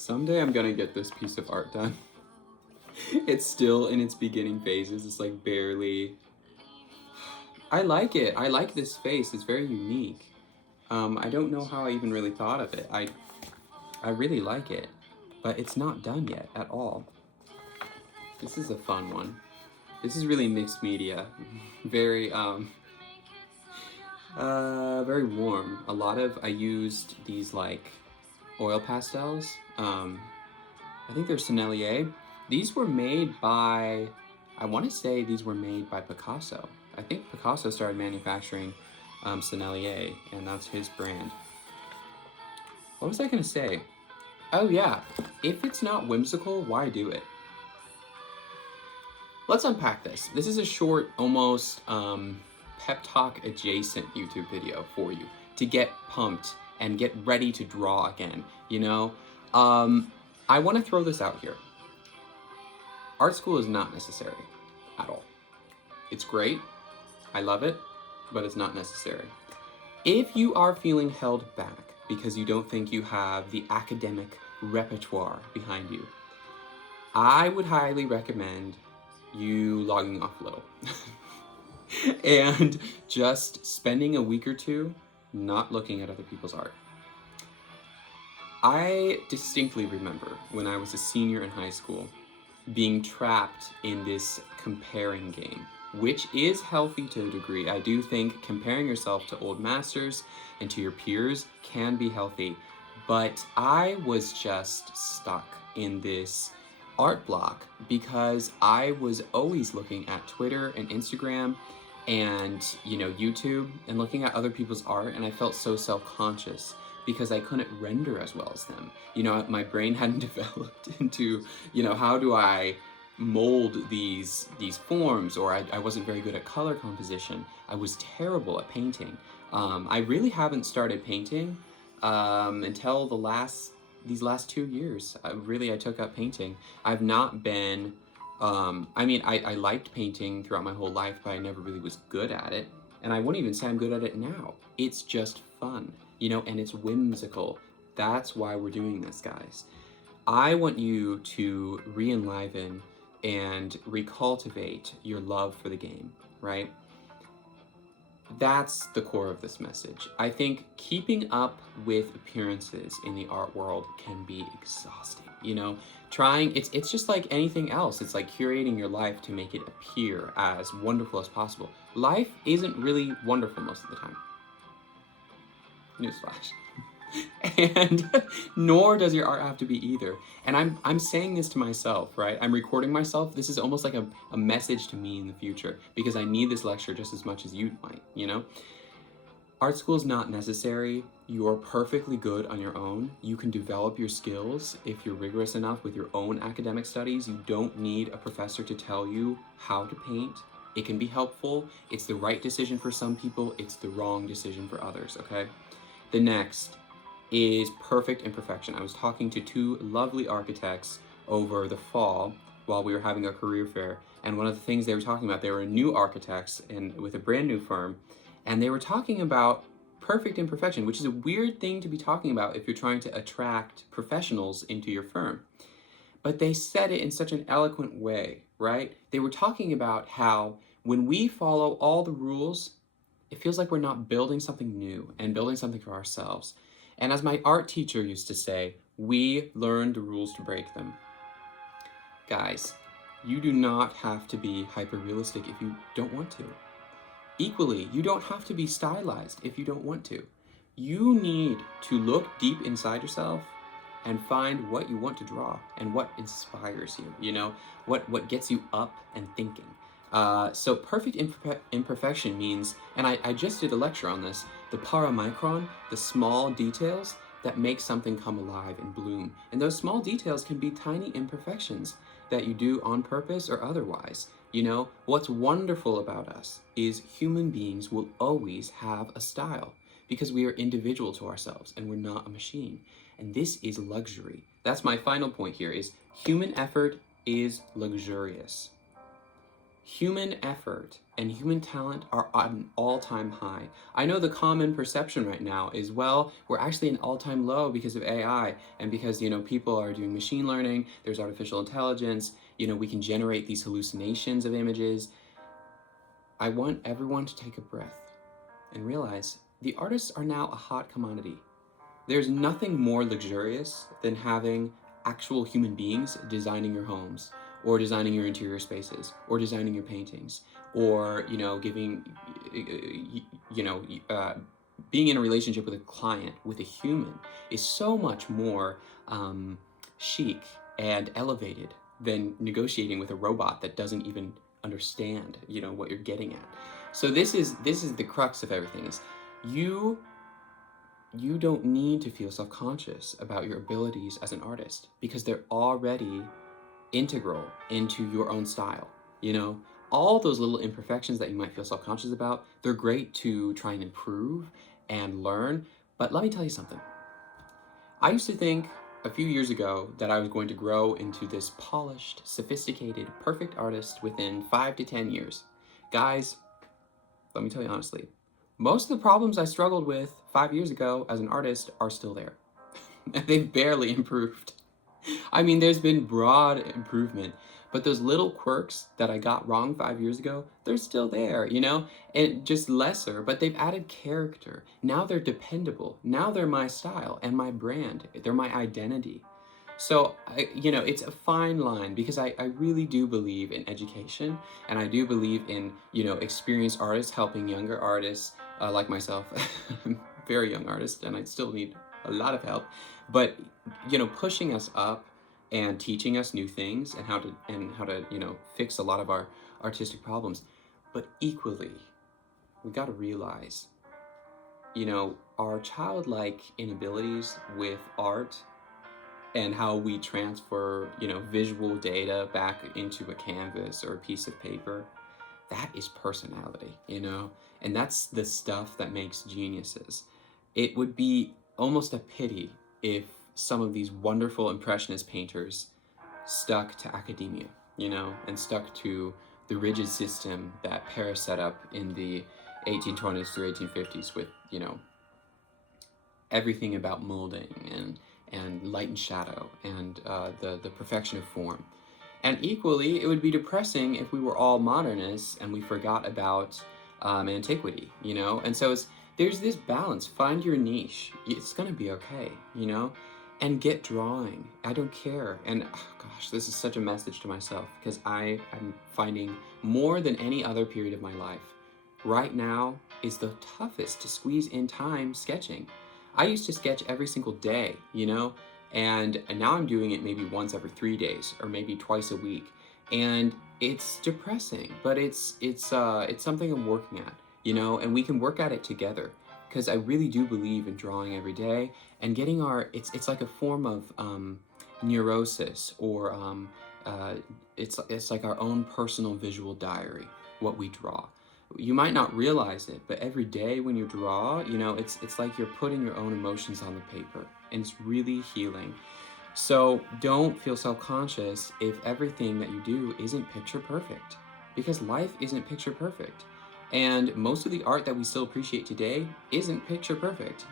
Someday I'm gonna get this piece of art done. It's still in its beginning phases. It's like barely. I like it. I like this face. It's very unique. I don't know how I even really thought of it. I really like it, but it's not done yet at all. This is a fun one. This is really mixed media. Very very warm. I used these like oil pastels. I think they're Sennelier. These were made by, I want to say these were made by Picasso. I think Picasso started manufacturing Sennelier, and that's his brand. What was I going to say? Oh yeah, if it's not whimsical, why do it? Let's unpack this. This is a short, almost pep talk adjacent YouTube video for you to get pumped and get ready to draw again, you know? I want to throw this out here. Art school is not necessary at all. It's great, I love it, but it's not necessary. If you are feeling held back because you don't think you have the academic repertoire behind you, I would highly recommend you logging off a little and just spending a week or two not looking at other people's art. I distinctly remember when I was a senior in high school being trapped in this comparing game, which is healthy to a degree. I do think comparing yourself to old masters and to your peers can be healthy, but I was just stuck in this art block because I was always looking at Twitter and Instagram and YouTube and looking at other people's art, and I felt so self-conscious because I couldn't render as well as them. My brain hadn't developed into, how do I mold these forms, or I wasn't very good at color composition. I was terrible at painting. I really haven't started painting until these last 2 years. I took up painting. I've not been, I liked painting throughout my whole life, but I never really was good at it. And I wouldn't even say I'm good at it now. It's just fun, and it's whimsical. That's why we're doing this, guys. I want you to re-enliven and recultivate your love for the game, right? That's the core of this message. I think keeping up with appearances in the art world can be exhausting, it's just like anything else. It's like curating your life to make it appear as wonderful as possible. Life isn't really wonderful most of the time. Newsflash. And nor does your art have to be either. And I'm saying this to myself, right? I'm recording myself. This is almost like a message to me in the future because I need this lecture just as much as you might, Art school is not necessary. You're perfectly good on your own. You can develop your skills if you're rigorous enough with your own academic studies. You don't need a professor to tell you how to paint. It can be helpful. It's the right decision for some people. It's the wrong decision for others, okay? The next is perfect imperfection. I was talking to two lovely architects over the fall while we were having a career fair, and one of the things they were talking about, they were new architects and with a brand new firm, and they were talking about perfect imperfection, which is a weird thing to be talking about if you're trying to attract professionals into your firm. But they said it in such an eloquent way, right? They were talking about how when we follow all the rules, it feels like we're not building something new and building something for ourselves. And as my art teacher used to say, we learn the rules to break them. Guys, you do not have to be hyper-realistic if you don't want to. Equally, you don't have to be stylized if you don't want to. You need to look deep inside yourself and find what you want to draw and what inspires you, what gets you up and thinking. So perfect imperfection means, and I just did a lecture on this, the paramicron, the small details that make something come alive and bloom. And those small details can be tiny imperfections that you do on purpose or otherwise. What's wonderful about us is human beings will always have a style because we are individual to ourselves and we're not a machine. And this is luxury. That's my final point here, is human effort is luxurious. Human effort and human talent are at an all-time high. I know the common perception right now is, well, we're actually an all-time low because of AI and because, people are doing machine learning, there's artificial intelligence, we can generate these hallucinations of images. I want everyone to take a breath and realize the artists are now a hot commodity. There's nothing more luxurious than having actual human beings designing your homes, or designing your interior spaces, or designing your paintings, or giving, being in a relationship with a client, with a human, is so much more chic and elevated than negotiating with a robot that doesn't even understand, what you're getting at. So this is the crux of everything. Is you don't need to feel self-conscious about your abilities as an artist, because they're already integral into your own style. All those little imperfections that you might feel self-conscious about, they're great to try and improve and learn. But let me tell you something. I used to think a few years ago that I was going to grow into this polished, sophisticated, perfect artist within 5 to 10 years. Guys, let me tell you honestly, most of the problems I struggled with 5 years ago as an artist are still there. They've barely improved. I mean, there's been broad improvement, but those little quirks that I got wrong 5 years ago, they're still there, and just lesser, but they've added character. Now they're dependable. Now they're my style and my brand. They're my identity. So, it's a fine line, because I really do believe in education, and I do believe in, experienced artists helping younger artists like myself. I'm a very young artist, and I still need a lot of help. But, pushing us up and teaching us new things and how to fix a lot of our artistic problems. But equally, we got to realize, our childlike inabilities with art and how we transfer, visual data back into a canvas or a piece of paper, that is personality, and that's the stuff that makes geniuses. It would be almost a pity if some of these wonderful impressionist painters stuck to academia, and stuck to the rigid system that Paris set up in the 1820s through 1850s with, everything about molding and light and shadow and the perfection of form. And equally, it would be depressing if we were all modernists and we forgot about antiquity, And so there's this balance. Find your niche. It's gonna be okay, And get drawing. I don't care. And gosh, this is such a message to myself, because I am finding more than any other period of my life, right now is the toughest to squeeze in time sketching. I used to sketch every single day, and now I'm doing it maybe once every 3 days or maybe twice a week. And it's depressing, but it's something I'm working at, and we can work at it together, because I really do believe in drawing every day and getting it's like a form of neurosis, or it's like our own personal visual diary, what we draw. You might not realize it, but every day when you draw, it's like you're putting your own emotions on the paper, and it's really healing. So don't feel self-conscious if everything that you do isn't picture perfect, because life isn't picture perfect. And most of the art that we still appreciate today isn't picture perfect,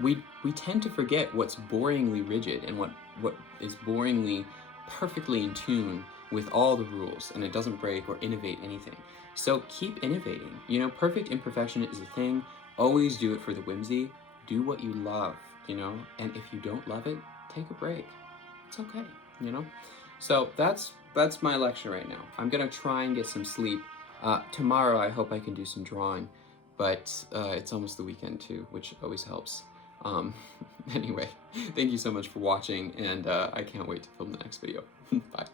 We tend to forget what's boringly rigid and what is boringly perfectly in tune with all the rules, and it doesn't break or innovate anything. So keep innovating. Perfect imperfection is a thing. Always do it for the whimsy. Do what you love, and if you don't love it, take a break. It's okay, So that's my lecture right now. I'm gonna try and get some sleep. Tomorrow I hope I can do some drawing, but it's almost the weekend too, which always helps. Anyway, thank you so much for watching, and I can't wait to film the next video. Bye.